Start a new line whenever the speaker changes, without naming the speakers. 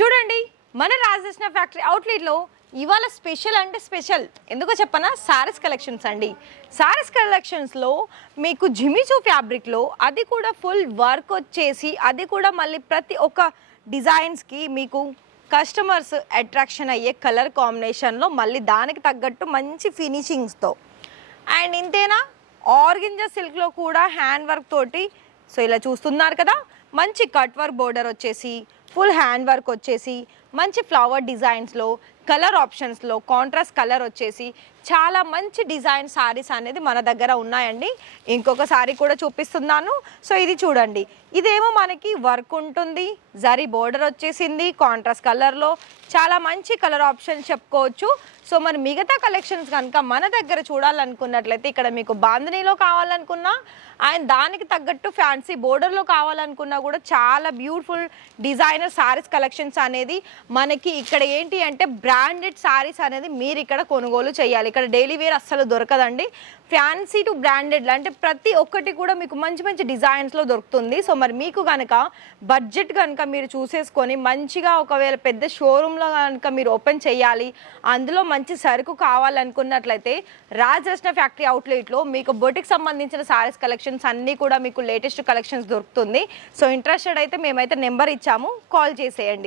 చూడండి మన రాజకృష్ణ ఫ్యాక్టరీ అవుట్లెట్లో ఇవాళ స్పెషల్ అంటే స్పెషల్. ఎందుకో చెప్పనా? సారీస్ కలెక్షన్స్ అండి. సారీస్ కలెక్షన్స్లో మీకు జిమిచూ ఫ్యాబ్రిక్లో అది కూడా ఫుల్ వర్క్ వచ్చేసి అది కూడా మళ్ళీ ప్రతి ఒక్క డిజైన్స్కి మీకు కస్టమర్స్ అట్రాక్షన్ అయ్యే కలర్ కాంబినేషన్లో మళ్ళీ దానికి తగ్గట్టు మంచి ఫినిషింగ్స్తో. అండ్ ఇంతేనా? ఆర్గింజా సిల్క్లో కూడా హ్యాండ్ వర్క్ తోటి సో ఇలా చూస్తున్నారు కదా మంచి కట్ వర్క్ బోర్డర్ వచ్చేసి ఫుల్ హ్యాండ్ వర్క్ వచ్చేసి మంచి ఫ్లవర్ డిజైన్స్లో కలర్ ఆప్షన్స్లో కాంట్రాస్ట్ కలర్ వచ్చేసి చాలా మంచి డిజైన్ సారీస్ అనేది మన దగ్గర ఉన్నాయండి. ఇంకొక సారీ కూడా చూపిస్తున్నాను. సో ఇది చూడండి. ఇదేమో మనకి వర్క్ ఉంటుంది. జరీ బోర్డర్ వచ్చేసింది కాంట్రాస్ట్ కలర్లో చాలా మంచి కలర్ ఆప్షన్ చెప్పుకోవచ్చు. సో మరి మిగతా కలెక్షన్స్ కనుక మన దగ్గర చూడాలనుకున్నట్లయితే ఇక్కడ మీకు బాంధనీలో కావాలనుకున్నా అండ్ దానికి తగ్గట్టు ఫ్యాన్సీ బోర్డర్లో కావాలనుకున్నా కూడా చాలా beautiful design designer saris collections అనేది మనకి ఇక్కడ ఏంటి అంటే బ్రాండెడ్ సారీస్ అనేది మీరు ఇక్కడ కొనుగోలు చేయాలి. ఇక్కడ డైలీ వేర్ అస్సలు దొరకదండి. ఫ్యాన్సీ టు బ్రాండెడ్ అంటే ప్రతి ఒక్కటి కూడా మీకు మంచి మంచి డిజైన్స్లో దొరుకుతుంది. సో మరి మీకు కనుక బడ్జెట్ కనుక మీరు చూసేసుకొని మంచిగా ఒకవేళ పెద్ద షోరూంలో కనుక మీరు ఓపెన్ చేయాలి అందులో మంచి సరుకు కావాలనుకున్నట్లయితే రాజరత్న ఫ్యాక్టరీ అవుట్లెట్లో మీకు బొటిక్ సంబంధించిన సారీస్ కలెక్షన్స్ అన్నీ కూడా మీకు లేటెస్ట్ కలెక్షన్స్ దొరుకుతుంది. సో ఇంట్రెస్టెడ్ అయితే మేమైతే నెంబర్ ఇచ్చాము. కాల్ చేసేయండి.